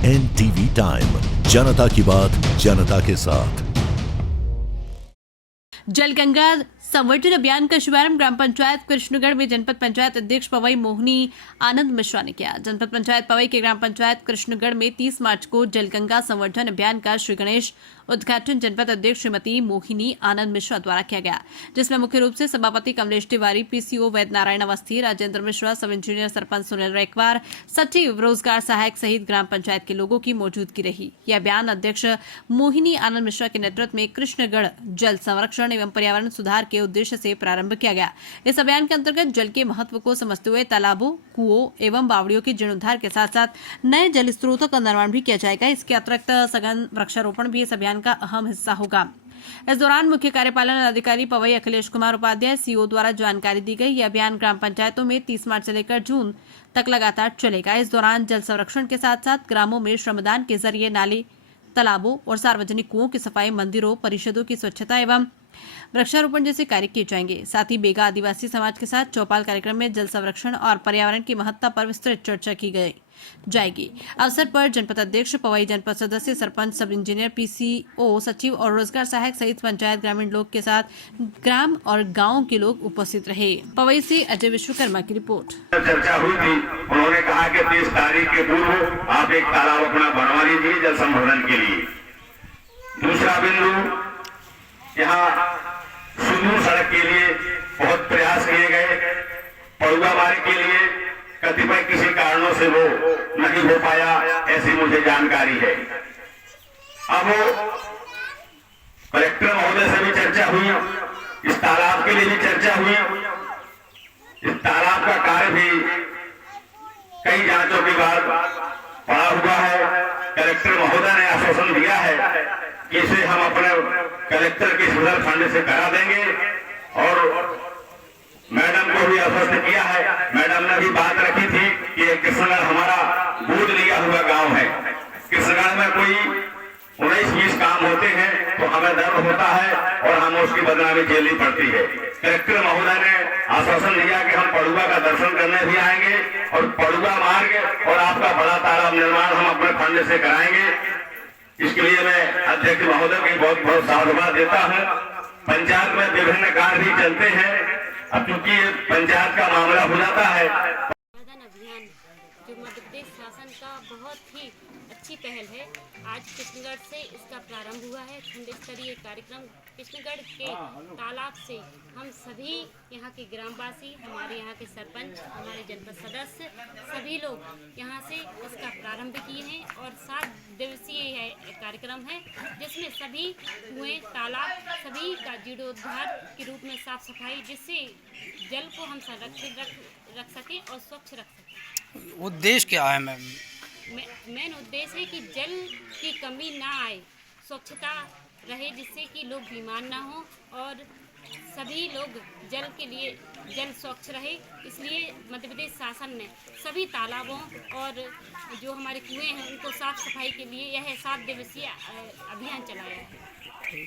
NTV time, जनता की बात जनता के साथ। जल गंगा संवर्धन अभियान का शुभारंभ ग्राम पंचायत कृष्णगढ़ में जनपद पंचायत अध्यक्ष पवई मोहिनी आनंद मिश्रा ने किया। जनपद पंचायत पवई के ग्राम पंचायत कृष्णगढ़ में 30 मार्च को जल गंगा संवर्धन अभियान का श्री गणेश उद्घाटन जनपद अध्यक्ष श्रीमती मोहिनी आनंद मिश्रा द्वारा किया गया, जिसमें मुख्य रूप से सभापति कमलेश तिवारी, पीसीओ वैद्य नारायण अवस्थी, राजेंद्र मिश्रा, सब इंजीनियर सरपंच सुनील रेकवार, सचिव रोजगार सहायक सहित ग्राम पंचायत के लोगों की मौजूदगी रही। यह अभियान अध्यक्ष मोहिनी आनंद मिश्रा के नेतृत्व में कृष्णगढ़ जल संरक्षण एवं पर्यावरण सुधार के उद्देश्य से प्रारंभ किया गया। इस अभियान के अंतर्गत जल के महत्व को समझते हुए तालाबों, कुओं एवं बावड़ियों के जीर्णोद्धार के साथ साथ नए जल स्रोतों का निर्माण भी किया जाएगा। इसके अतिरिक्त सघन वृक्षारोपण भी इस अभियान का अहम हिस्सा होगा। इस दौरान मुख्य कार्यपालन अधिकारी पवई अखिलेश कुमार उपाध्याय सीओ द्वारा जानकारी दी गई। यह अभियान ग्राम पंचायतों में 30 मार्च से लेकर जून तक लगातार चलेगा। इस दौरान जल संरक्षण के साथ साथ ग्रामों में श्रमदान के जरिए नाले, तालाबों और सार्वजनिक कुओं की सफाई, मंदिरों, परिषदों की स्वच्छता एवं वृक्षारोपण जैसे कार्य किए जाएंगे। साथ ही बेगा आदिवासी समाज के साथ चौपाल कार्यक्रम में जल संरक्षण और पर्यावरण की महत्ता पर विस्तृत चर्चा की जाएगी। अवसर पर जनपद अध्यक्ष, पवई जनपद सदस्य, सरपंच, सब इंजीनियर, पीसीओ, सचिव और रोजगार सहायक सहित पंचायत ग्रामीण लोग के साथ ग्राम और गांव के लोग उपस्थित रहे। पवई से अजय विश्वकर्मा की रिपोर्ट। चर्चा हुई थी, उन्होंने कहा कि 30 तारीख के पूर्व आप एक तालाब अपना बनवा लीजिए जल संवर्धन के लिए। दूसरा बिंदु, यहाँ सुदूर सड़क के लिए बहुत प्रयास किए गए। पड़ुआ मार्ग के लिए कतिपय किसी कारणों से वो नहीं हो पाया, ऐसी मुझे जानकारी है। अब कलेक्टर महोदय से भी चर्चा हुई, इस तालाब के लिए भी चर्चा हुई। इस तालाब का कार्य भी कई जांचों के बाद पड़ा हुआ है। कलेक्टर महोदय ने आश्वासन दिया है कि इसे हम अपने कलेक्टर के सदर फंड से करा देंगे और मैडम को भी आश्वस्त किया है। मैडम ने भी बात रखी थी कि कृष्णगढ़ हमारा गोद लिया हुआ गांव है। कृष्णगढ़ में कोई 19-20 काम होते हैं तो हमें दर्द होता है और हमें उसकी बदनामी झेलनी पड़ती है। कलेक्टर महोदय ने आश्वासन दिया कि हम पड़ुआ का दर्शन करने भी आएंगे और पड़ुआ मार्ग और आपका बड़ा तालाब निर्माण हम अपने फंड से कराएंगे। इसके लिए मैं अध्यक्ष महोदय की बहुत बहुत साधुवाद देता हूँ। पंचायत में विभिन्न कार्य भी चलते हैं। अब चूंकि पंचायत का मामला हो जाता है, अभियान जो मध्य प्रदेश शासन का बहुत ही अच्छी पहल है। आज कृष्णगढ़ से इसका प्रारंभ हुआ है। खंड स्तरीय कार्यक्रम कृष्णगढ़ के तालाब से हम सभी यहाँ के ग्रामवासी, हमारे यहाँ के सरपंच, हमारे जनपद सदस्य, सभी लोग यहाँ से इसका प्रारंभ किए हैं और 7 दिवसीय कार्यक्रम है, जिसमें सभी कुएं, तालाब सभी का जीर्णोद्धार के रूप में साफ सफाई, जिससे जल को हम संरक्षित रख सकें और स्वच्छ रख सकें। उद्देश्य क्या है मैम? मेन उद्देश्य है कि जल की कमी ना आए, स्वच्छता रहे, जिससे कि लोग बीमार ना हो और सभी लोग जल के लिए जल स्वच्छ रहे। इसलिए मध्य प्रदेश शासन ने सभी तालाबों और जो हमारे कुएं हैं उनको साफ सफाई के लिए यह 7 दिवसीय अभियान चलाया है।